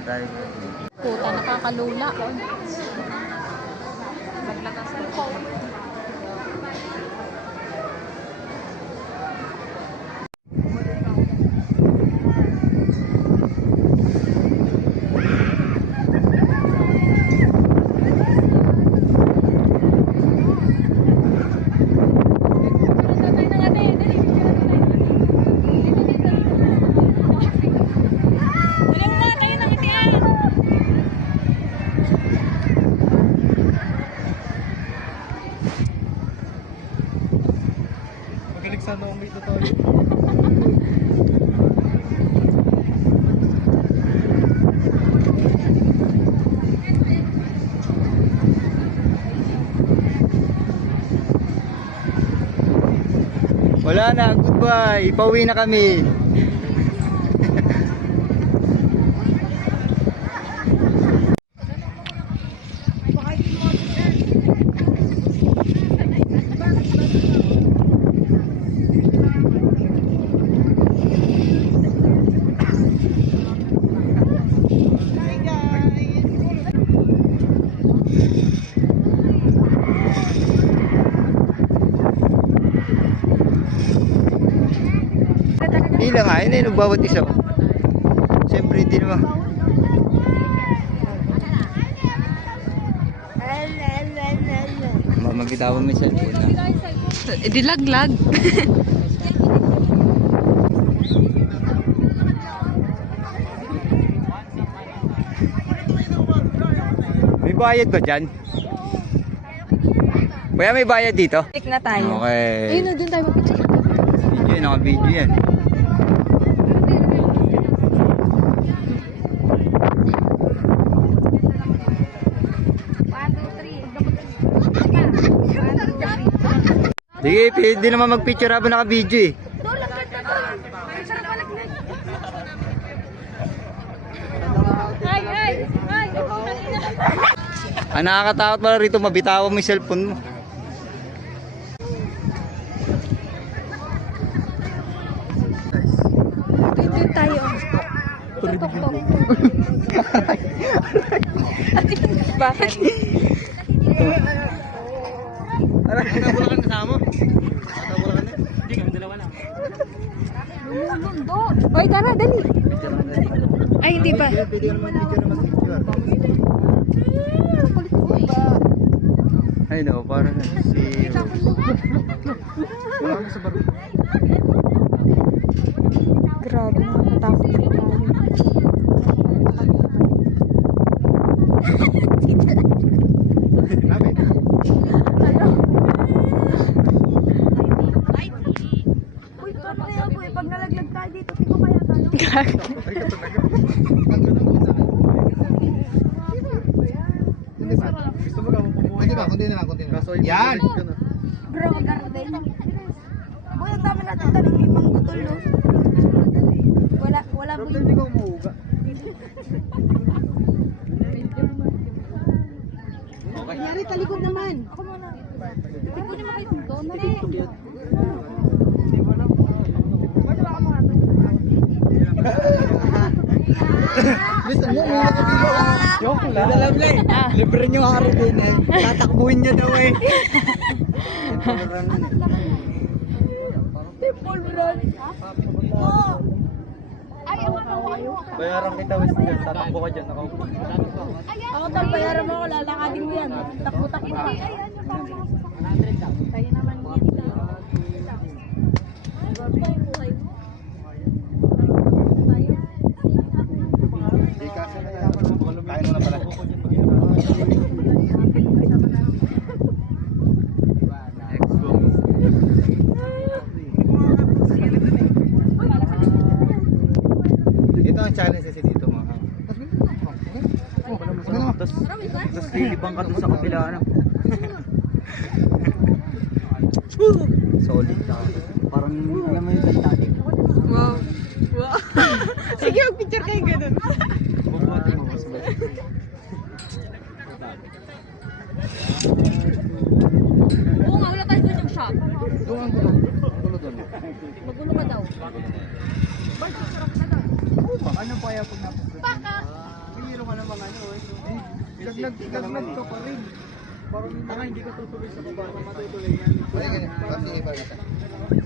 na tayo. Puta, nakakalula. Naglakasan ko. Magaling sana kung may totoo. Wala na, goodbye. Pauwi na kami. Hindi lang nga, yun ay nagbawat isa. Siyempre hindi naman. Mabitawan mo yung cellphone na. Di laglag. May bayad ba dyan? Kuya, may bayad dito? Click na tayo. Okay. Ayun na, dun tayo mag-picture. Video yan, naka-video yan. Sige, pwede naman mag-picture habang naka-video eh. Ang nakakatakot pala rito, mabitawan mo yung cellphone mo. Dun tayo. Tok-tok. Bakit? Nabulakan na sama mo? Nabulakan na? Hindi kami dalawa lang. Lumundo. Oy, tara, dali. Ay, hindi pa. Pwede ka naman picture na mag-picture. Ay no, parang si... Wala kami sa baro. Grabe, nakatakot na tayo. Grabe. Uy, paano kaya po eh? Pag nalaglag tayo dito, tingko kaya tayo. Gusto mo ka mo pumuhay ka? Kundi na lang, kundi na lang. Yan! Bro, magkano din? Boy, ang dami natin taning 5 gutol, no? Wala boy. Hindi ko umuuga. Kunyari, talikod naman. Ako muna. Tingko niyo kayo dito. Nalikod yun. Gusto mo, may nakabilo ka. Joke lang. Alam na eh. Libre nyo nga rin eh. Tatakbuhin nyo daw eh. Paul Brad. Oh. Ay, ako kayo. Bayaran kita, Wes. Tatakbo ka dyan. Nakaupo. Ako tal, bayaran mo ako. Lalakadin mo yan. Takbo-takbo ka. Ay, ano pa? 100 lang. Tayo naman yan. Kain mo na pala. Ito ang challenge kasi dito mga. Tapos lilibang ka doon sa kabila. Solid ka. Parang alam mo yung saltagi. Wow. Wow. Sige, mag-picture kayo ganun. Bubuhatin mo mas ba? Oo nga, wala tayo doon yung shop. Doon ang gulo. Gulo doon. Magulo ka daw. Ano pa kaya pag napos? Baka. mayroon ka namang ano. Laglag ka pa rin. Parang hindi ka tutuloy sa baba na matutuloy yan. Sige,